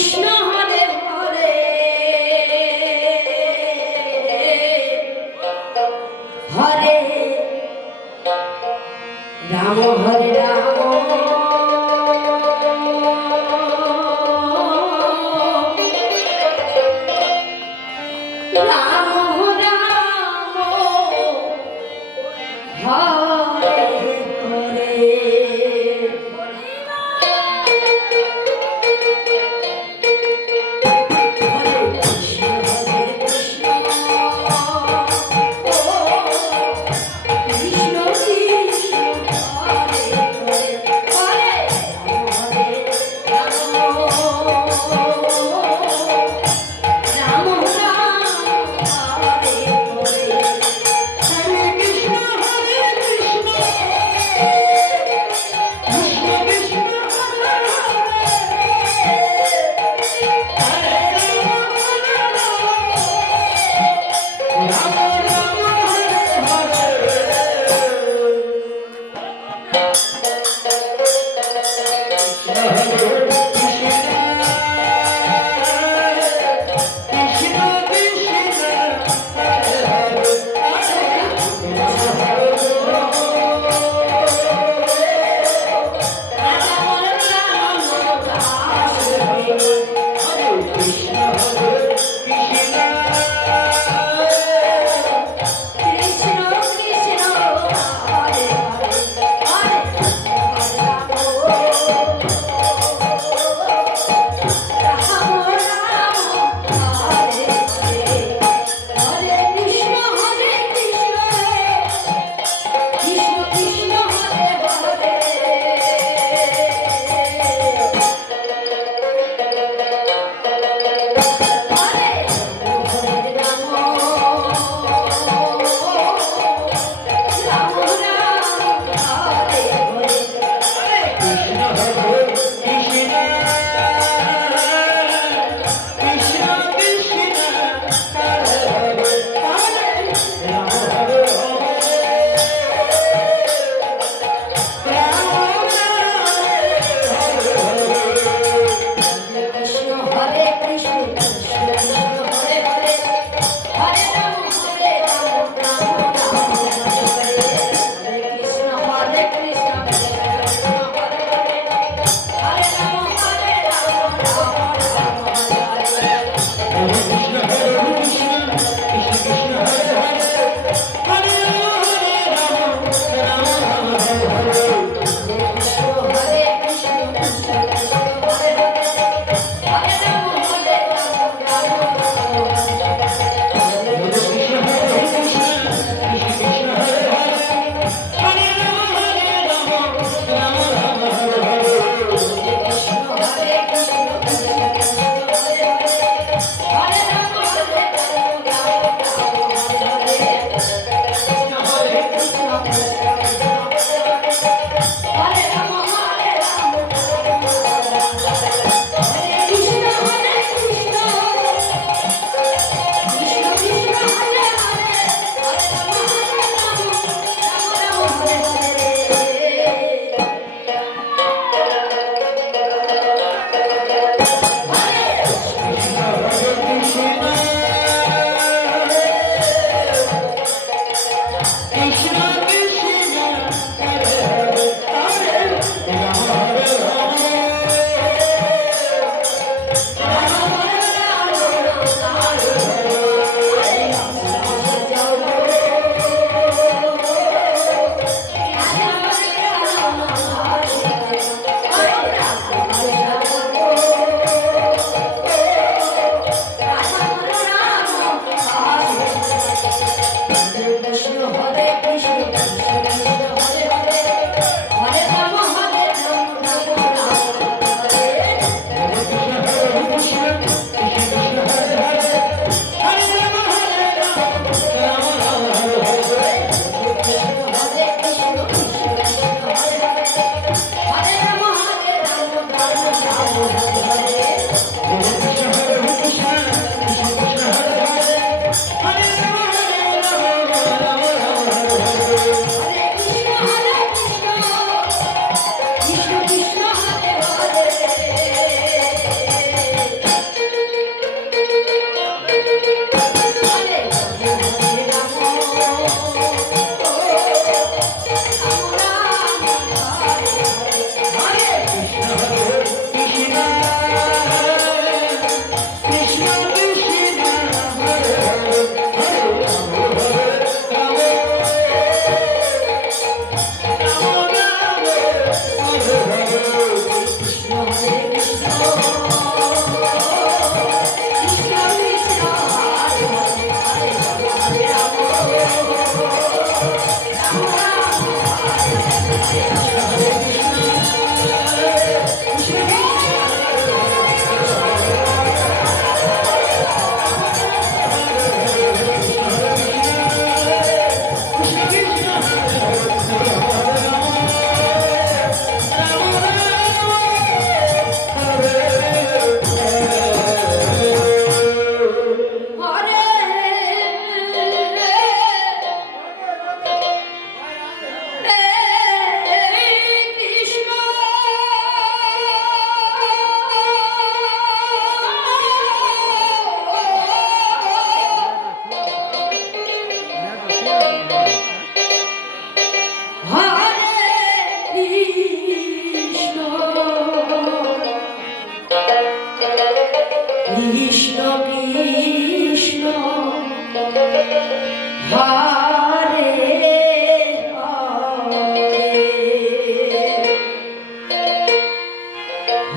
Krishna.